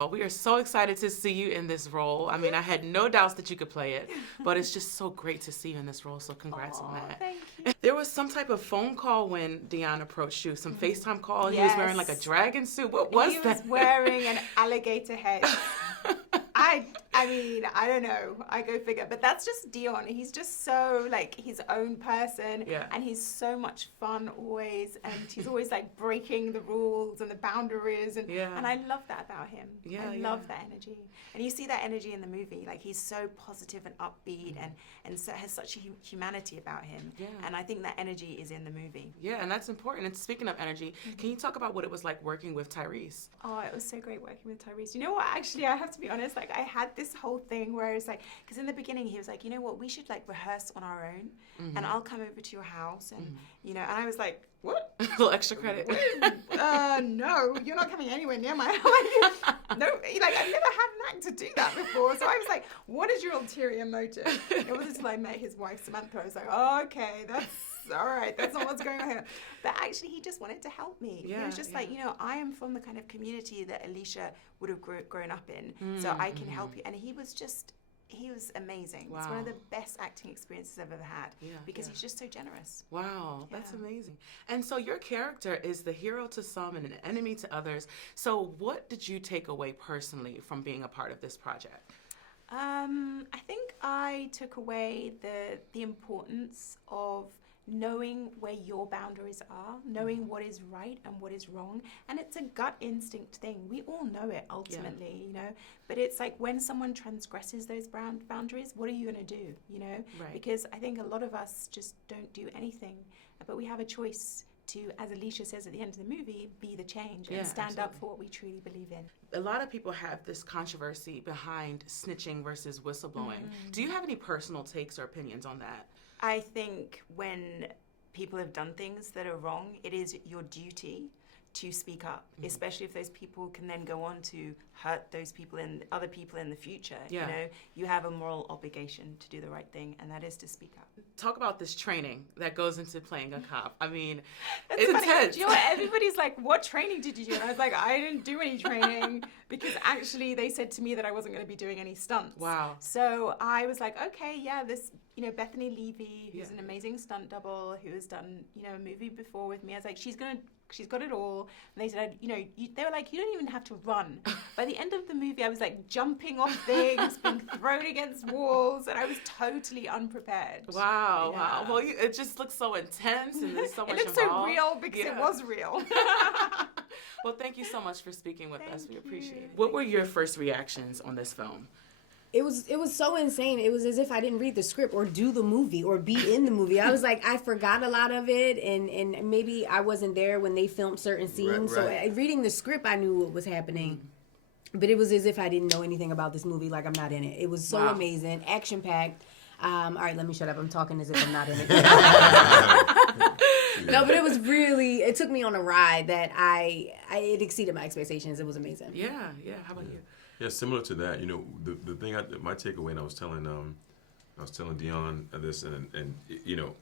Well, we are so excited to see you in this role. I mean, I had no doubts that you could play it, but it's just so great to see you in this role. So congrats on that. Thank you. There was some type of phone call when Dion approached you, some FaceTime call. He was Yes. wearing like a dragon suit. What was He that? was wearing an alligator head. I mean, I don't know. I go figure. But that's just Dion. He's just so like his own person. Yeah. And he's so much fun always. And he's always like breaking the rules and the boundaries. And Yeah. and I love that about him. Yeah, I yeah. love that energy. And you see that energy in the movie. Like he's so positive and upbeat and so has such a humanity about him. Yeah. And I think that energy is in the movie. Yeah, and that's important. And speaking of energy, can you talk about what it was like working with Tyrese? Oh, it was so great working with Tyrese. You know what? Actually, I have to be honest. Like, I had this whole thing where it's like, because in the beginning he was like, you know what? We should like rehearse on our own, and I'll come over to your house, and you know. And I was like, what? A little extra credit. No, you're not coming anywhere near my house. No, like I've never had an actor do that before. So I was like, what is your ulterior motive? It wasn't until I met his wife Samantha. I was like, oh, okay, that's all right. That's not what's going on here. But actually, he just wanted to help me. He Yeah, was just like, you know, I am from the kind of community that Alicia would have grown up in, so I can help you. And he was amazing. It's one of Wow. the best acting experiences I've ever had because he's just so generous. Wow, that's Yeah. amazing. And so your character is the hero to some and an enemy to others. So what did you take away personally from being a part of this project? I think I took away the importance of knowing where your boundaries are, knowing what is right and what is wrong. And it's a gut instinct thing. We all know it ultimately, you know, but it's like when someone transgresses those boundaries, what are you going to do, you know? Right. Because I think a lot of us just don't do anything, but we have a choice to, as Alicia says at the end of the movie, be the change and Yeah, stand up absolutely. for what we truly believe in. A lot of people have this controversy behind snitching versus whistleblowing. Do you have any personal takes or opinions on that? I think when people have done things that are wrong, it is your duty to speak up, especially if those people can then go on to hurt those people and other people in the future. Yeah. You know, you have a moral obligation to do the right thing, and that is to speak up. Talk about this training that goes into playing a cop. I mean, That's it's funny. intense. Do you know what? Everybody's like, what training did you do? And I was like, I didn't do any training because actually they said to me that I wasn't going to be doing any stunts. Wow. So I was like, okay, yeah, this, you know, Bethany Levy, who's Yeah. an amazing stunt double, who has done, you know, a movie before with me. I was like, she's got it all. And they said, you know, they were like, you don't even have to run. By the end of the movie, I was like jumping off things, being thrown against walls, and I was totally unprepared. Wow, Yeah. wow. Well, it just looks so intense and there's so much It looks so involved. real because it Yeah. was real. Well, thank you so much for speaking with us. We Thank appreciate you. it. What were your first reactions on this film? It was so insane. It was as if I didn't read the script or do the movie or be in the movie. I was like, I forgot a lot of it, and maybe I wasn't there when they filmed certain scenes. Right. So reading the script, I knew what was happening. But it was as if I didn't know anything about this movie, like I'm not in it. It was so Wow. amazing, action-packed. All right, let me shut up. I'm talking as if I'm not in it. No, but it took me on a ride that it exceeded my expectations. It was amazing. Yeah, yeah. How about you? Yeah, similar to that, you know, the thing my takeaway, and I was telling Dion this, and you know,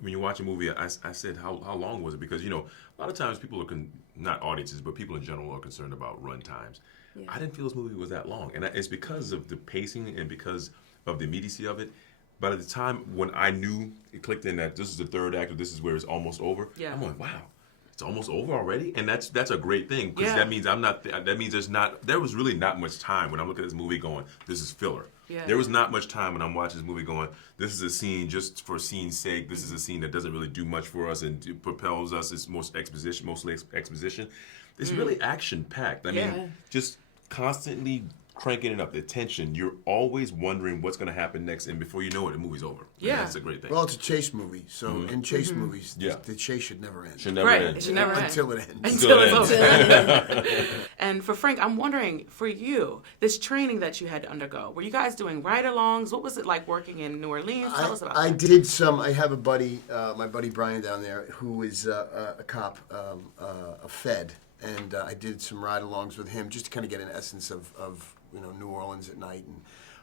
when you watch a movie, I said how long was it? Because you know, a lot of times people are not audiences, but people in general are concerned about run times. Yeah. I didn't feel this movie was that long, and it's because of the pacing and because of the immediacy of it. By the time when I knew it clicked in that this is the third act, or this is where it's almost over, Yeah. I'm like, wow. It's almost over already, and that's a great thing because Yeah. that means there was really not much time when I'm looking at this movie going, this is filler. Yeah. There was not much time when I'm watching this movie going, this is a scene just for scene's sake. This is a scene that doesn't really do much for us and it propels us. It's mostly exposition. It's really action packed. I Yeah. mean, just constantly cranking it up, the tension. You're always wondering what's going to happen next, and before you know it, the movie's over. Yeah. And that's a great thing. Well, it's a chase movie, so in chase movies, Yeah. the chase should never end. Should never Right. end. It should never end. Until it ends. Until it's Until over. And for Frank, I'm wondering, for you, this training that you had to undergo, were you guys doing ride-alongs? What was it like working in New Orleans? Tell us about I that. did some. I have a buddy, my buddy Brian down there, who is a cop, a Fed, and I did some ride-alongs with him just to kind of get an essence of New Orleans at night.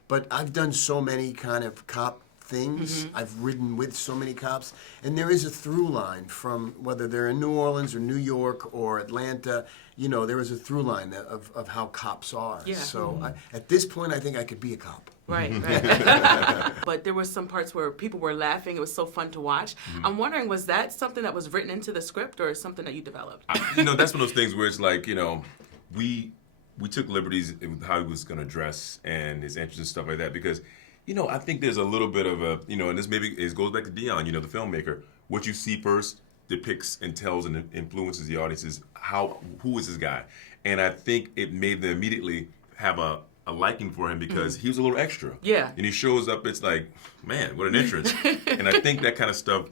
But I've done so many kind of cop things. I've ridden with so many cops, and there is a through line from whether they're in New Orleans or New York or Atlanta. You know, there is a through line of how cops are. Yeah. So at this point, I think I could be a cop. Right. But there were some parts where people were laughing. It was so fun to watch. I'm wondering, was that something that was written into the script or something that you developed? You know, that's one of those things where it's like, you know, we took liberties with how he was going to dress and his entrance and stuff like that because, you know, I think there's a little bit of a, you know, and this maybe goes back to Dion, you know, the filmmaker. What you see first depicts and tells and influences the audiences who is this guy. And I think it made them immediately have a liking for him because he was a little extra. Yeah. And he shows up, it's like, man, what an entrance. And I think that kind of stuff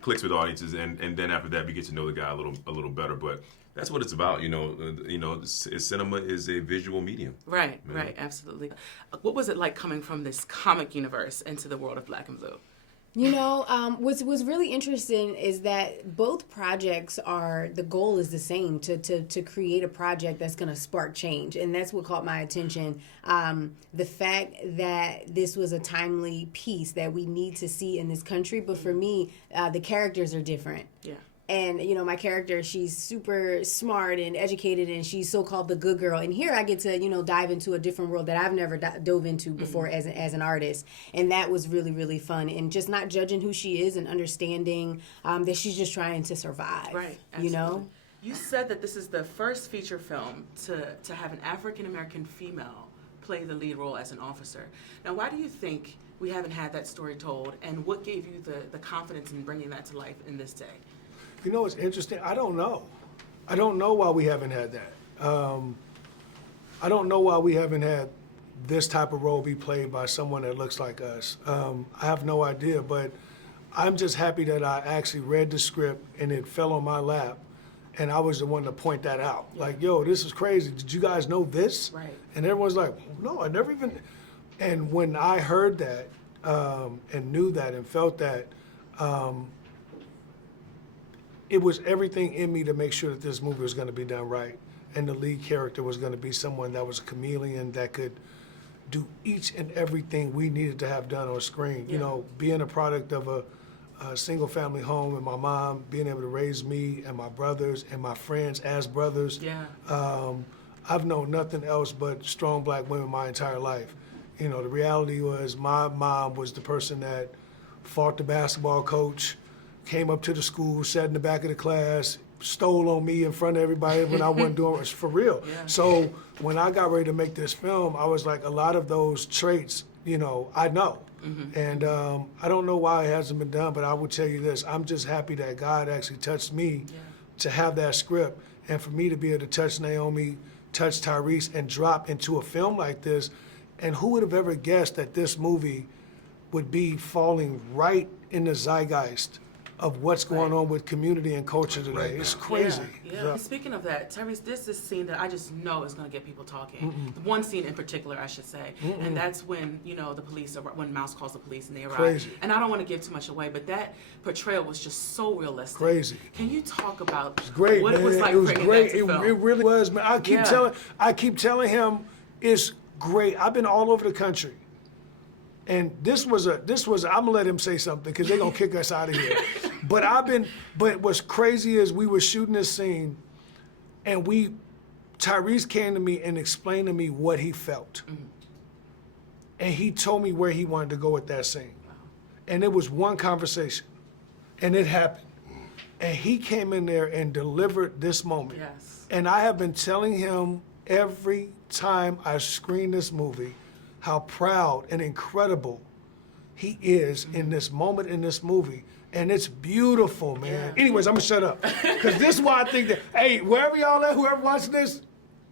clicks with audiences, and then after that we get to know the guy a little better. But that's what it's about, you know. Cinema is a visual medium. Right, absolutely. What was it like coming from this comic universe into the world of Black and Blue? You know, what's really interesting is that both projects the goal is the same, to create a project that's going to spark change. And that's what caught my attention. The fact that this was a timely piece that we need to see in this country. But for me, the characters are different. Yeah. And, you know, my character, she's super smart and educated, and she's so-called the good girl. And here I get to, you know, dive into a different world that I've never dove into before as an artist. And that was really, really fun. And just not judging who she is and understanding that she's just trying to survive. Right, you know? You said that this is the first feature film to have an African-American female play the lead role as an officer. Now, why do you think we haven't had that story told? And what gave you the confidence in bringing that to life in this day? You know, it's interesting. I don't know. I don't know why we haven't had that. I don't know why we haven't had this type of role be played by someone that looks like us. I have no idea, but I'm just happy that I actually read the script and it fell on my lap, and I was the one to point that out. Like, yo, this is crazy. Did you guys know this? Right. And everyone's like, no, I never even. And when I heard that and knew that and felt that, it was everything in me to make sure that this movie was going to be done right. And the lead character was going to be someone that was a chameleon that could do each and everything we needed to have done on screen. You know, being a product of a single family home and my mom being able to raise me and my brothers and my friends as brothers. Yeah. I've known nothing else but strong Black women my entire life. You know, the reality was my mom was the person that fought the basketball coach, came up to the school, sat in the back of the class, stole on me in front of everybody when I wasn't doing it, for real. Yeah. So when I got ready to make this film, I was like, a lot of those traits, you know, I know. And I don't know why it hasn't been done, but I will tell you this, I'm just happy that God actually touched me to have that script, and for me to be able to touch Naomi, touch Tyrese, and drop into a film like this. And who would have ever guessed that this movie would be falling right in the zeitgeist of what's going on with community and culture today? Right It's now. crazy. Yeah. And speaking of that, Tyrese, there's this scene that I just know is going to get people talking. One scene in particular, I should say, and that's when, you know, the police, when Mouse calls the police and they arrive. Crazy. And I don't want to give too much away, but that portrayal was just so realistic. Crazy. Can you talk about Great, what man. it was like it was bringing great. that to film? It really was, man. I keep telling him it's great. I've been all over the country. And this was I'm gonna let him say something because they're gonna kick us out of here. But what's crazy is we were shooting this scene, and Tyrese came to me and explained to me what he felt. And he told me where he wanted to go with that scene. And it was one conversation, and it happened. And he came in there and delivered this moment. Yes. And I have been telling him every time I screen this movie how proud and incredible he is in this moment in this movie. And it's beautiful, man. Yeah. Anyways, I'm gonna shut up. Because this is why I think that, hey, wherever y'all at, whoever watching this,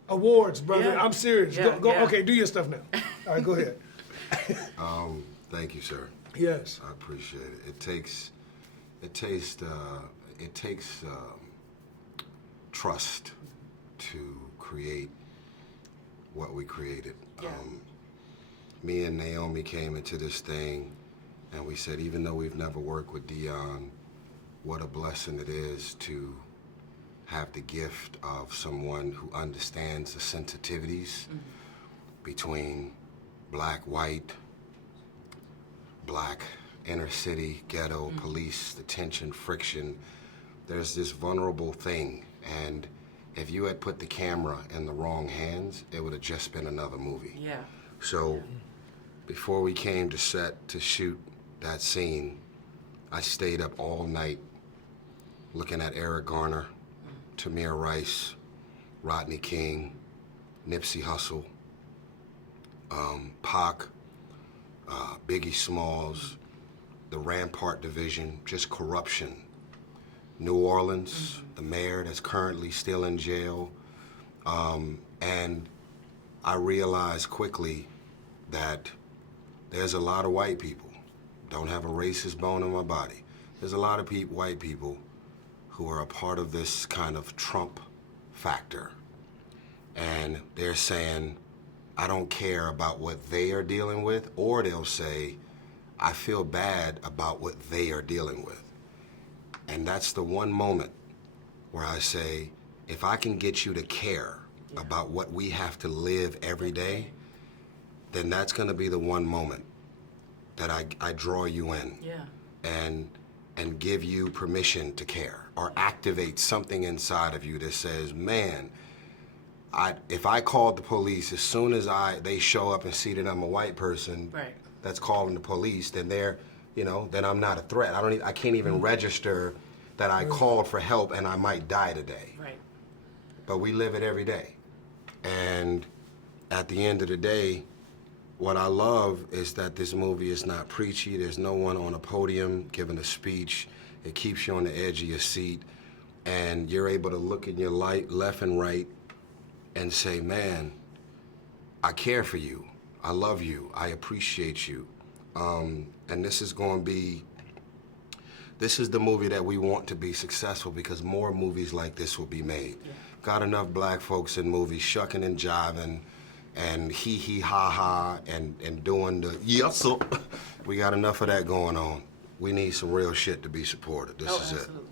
awards, brother. Yeah. I'm serious. Yeah, Go, yeah. okay, do your stuff now. All right, go ahead. Thank you, sir. Yes. I appreciate it. It takes trust to create what we created. Yeah. Me and Naomi came into this thing, and we said, even though we've never worked with Dion, what a blessing it is to have the gift of someone who understands the sensitivities between black, white, black inner city, ghetto, police, the tension, friction. There's this vulnerable thing, and if you had put the camera in the wrong hands, it would have just been another movie. Yeah. So before we came to set to shoot that scene, I stayed up all night looking at Eric Garner, Tamir Rice, Rodney King, Nipsey Hussle, Pac, Biggie Smalls, the Rampart Division, just corruption. New Orleans, the mayor that's currently still in jail. And I realized quickly that there's a lot of white people, don't have a racist bone in my body. There's a lot of white people who are a part of this kind of Trump factor. And they're saying, I don't care about what they are dealing with, or they'll say, I feel bad about what they are dealing with. And that's the one moment where I say, if I can get you to care about what we have to live every day, then that's gonna be the one moment that I draw you in. Yeah. And give you permission to care, or activate something inside of you that says, man, if I called the police, as soon as they show up and see that I'm a white person Right. that's calling the police, then then I'm not a threat. I can't even register that I called for help and I might die today. Right. But we live it every day. And at the end of the day, what I love is that this movie is not preachy. There's no one on a podium giving a speech. It keeps you on the edge of your seat, and you're able to look in your light, left and right, and say, man, I care for you. I love you. I appreciate you. And this is the movie that we want to be successful, because more movies like this will be made. Yeah. Got enough black folks in movies shucking and jiving and hee ha ha and doing the yes. We got enough of that going on. We need some real shit to be supported. This is absolutely. it.